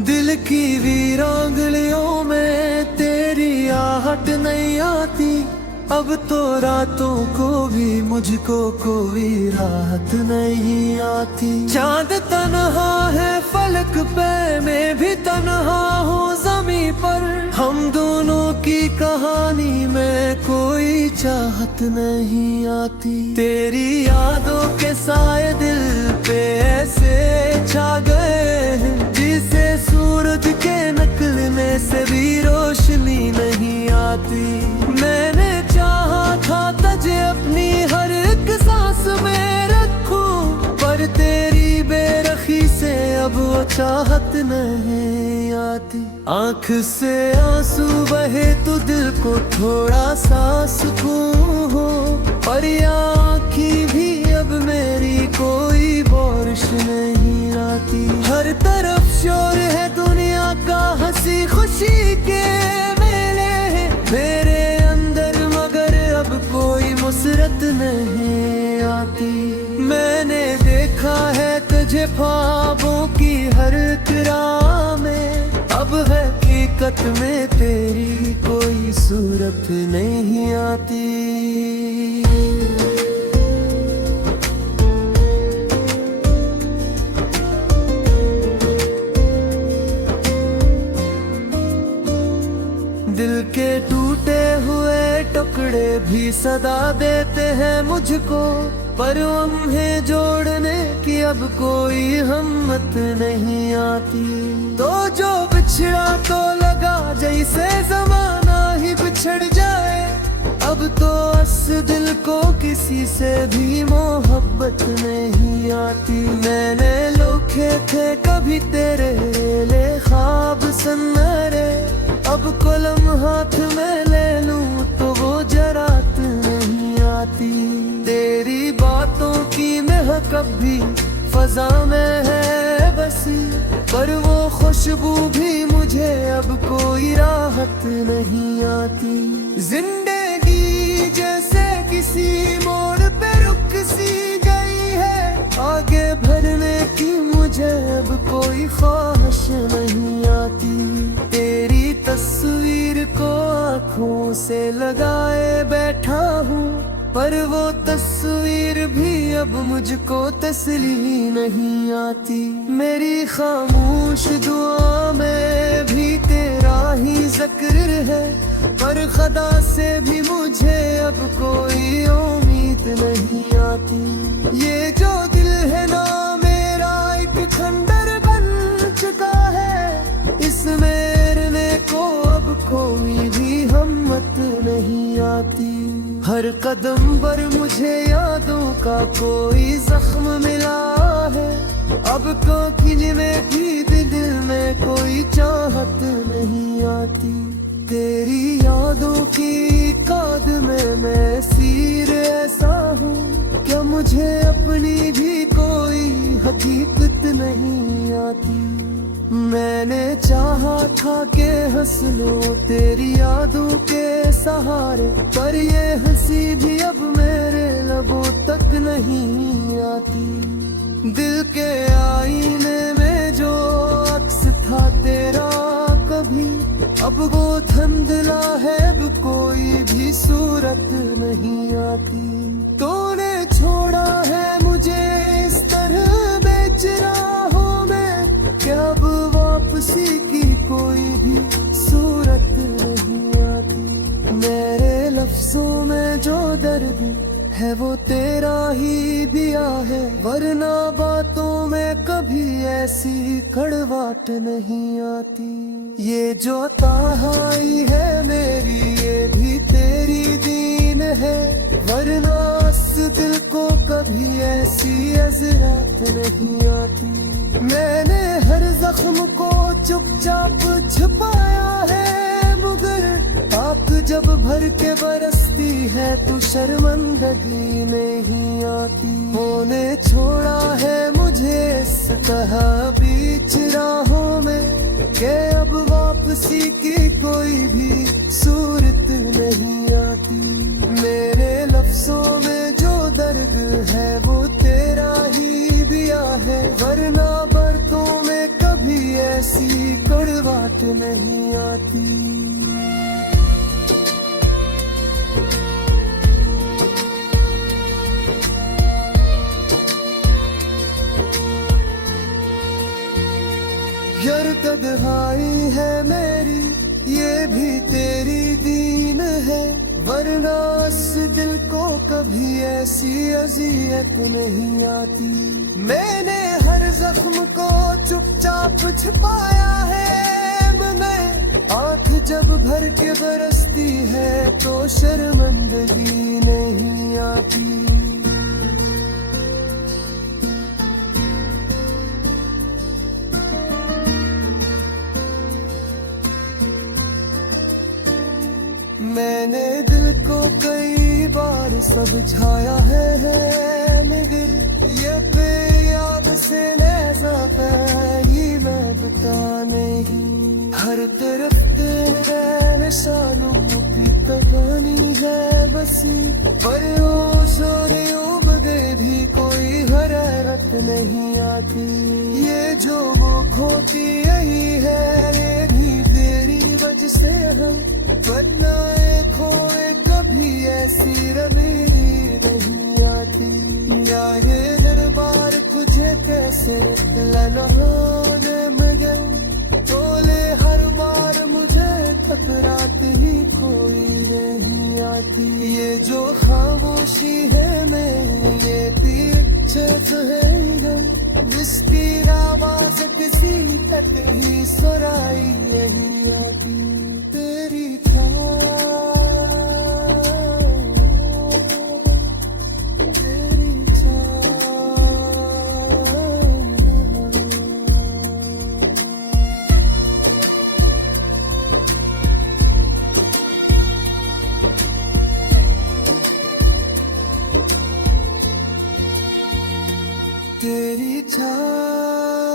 दिल की वीरांगलियों में तेरी आहट नहीं आती। अब तो रातों को भी मुझको कोई राहत नहीं आती। चांद तन्हा है फलक पे, मैं भी तन्हा हूँ ज़मीं पर। हम दोनों की कहानी में कोई चाहत नहीं आती। तेरी यादों के साए दिल पे ऐसे छा गए हैं, जिसे सूरज के निकलने से भी रोशनी नहीं आती। मैंने चाहा था तुझे अपनी हर एक सांस में रखूं, पर तेरी बेरखी से अब वो चाहत नहीं आती। आँख से आंसू बहे तो दिल को थोड़ा सा सुकून हो, और ये आँखें भी अब मेरी कोई बारिश नहीं आती। हर तरफ शोर है दुनिया का, हंसी खुशी के मेले मेरे अंदर, मगर अब कोई मुसरत नहीं आती। मैंने देखा है तुझे ख्वाबों की हर किरा में, अब हकीकत में तेरी कोई सूरत नहीं आती। दिल के टूटे हुए टुकड़े भी सदा देते हैं मुझको, पर उन्हें जोड़ने की अब कोई हिम्मत नहीं आती। तो जो बिछड़ा तो लगा जैसे जमाना ही बिछड़ जाए, अब तो इस दिल को किसी से भी मोहब्बत नहीं आती। मैंने लोखे थे कभी तेरे ले ख्वाब सन्नरे, अब कलम हाथ में ले लूं तो वो जरात नहीं आती। तेरी बातों की महक कभी फजा में है बसी, पर वो खुशबू भी मुझे अब कोई राहत नहीं आती। जिंदगी जैसे किसी मोड़ पे रुक सी गई है, आगे बढ़ने की मुझे अब कोई ख्वाहिश नहीं आती। तेरी तस्वीर को आँखों से लगाए बैठा हूँ, पर वो तस्वीर भी अब मुझको तसली नहीं आती। मेरी खामोश दुआ में भी तेरा ही जिक्र है, पर खुदा से भी मुझे अब कोई उम्मीद नहीं आती। ये जो दिल है ना मेरा एक खंडर बन चुका है, इसमें को अब कोई भी हिम्मत नहीं आती। हर कदम पर मुझे यादों का कोई जख्म मिला है, अब कोकिल में भी दिल में कोई चाहत नहीं आती। तेरी यादों की काद में मैं सीर ऐसा हूँ, क्या मुझे अपनी भी कोई हकीकत नहीं आती। मैंने चाहा था कि हंस लो तेरी यादों के सहारे, पर ये हंसी भी अब मेरे लबों तक नहीं आती। दिल के आईने में जो अक्स था तेरा कभी, अब वो धुंधला है, अब कोई भी सूरत नहीं आती। तूने छोड़ा है मुझे इस तरह बेच राहों में, क्या अब वापसी की कोई भी सूरत नहीं आती। मेरे लफ्जों में जो दर्द है वो तेरा ही दिया है, वरना बातों में कभी ऐसी कड़वाहट नहीं आती। ये जो तन्हाई है मेरी ये भी तेरी दीन है, वरना इस दिल को कभी ऐसी अज़रात नहीं आती। मैंने हर जख्म को चुपचाप छुपाया है, मगर आग जब भर के बरसती है तो शर्मिंदगी नहीं आती। होने छोड़ा है मुझे इस तरह बीच राहों में, के अब वापसी की कोई भी सूरत नहीं आती। मेरे लफ्जों में जो दर्द है वो तेरा ही दिया है, वरना बरतों में कभी ऐसी वरना इस दिल को कभी ऐसी अजियत नहीं आती। मैंने हर जख्म को चुपचाप छिपाया है मैं, आंख जब भर के बरसती है तो शर्मिंदगी नहीं आती। मैंने दिल को कई बार समझाया है निगर, ये बेयाद से नैज़ा ही मैं बता नहीं। हर तरफ तेरे निशानों की कहानी है बसी, पर ओ बगैर भी कोई हरारत नहीं आती। ये जो वो खोती यही है, ये भी तेरी वजह से हम बनाए खोए कभी ऐसी रमेरी नहीं आती। क्या ये दरबार तुझे कैसे लाना होने मगर, तोले हर बार मुझे ठकराते ही कोई नहीं आती। ये जो खामोशी है मैं ये तीर्थ है, जिसकी आवाज किसी तक ही सुनाई नहीं आती। तेरी तेरी छाँव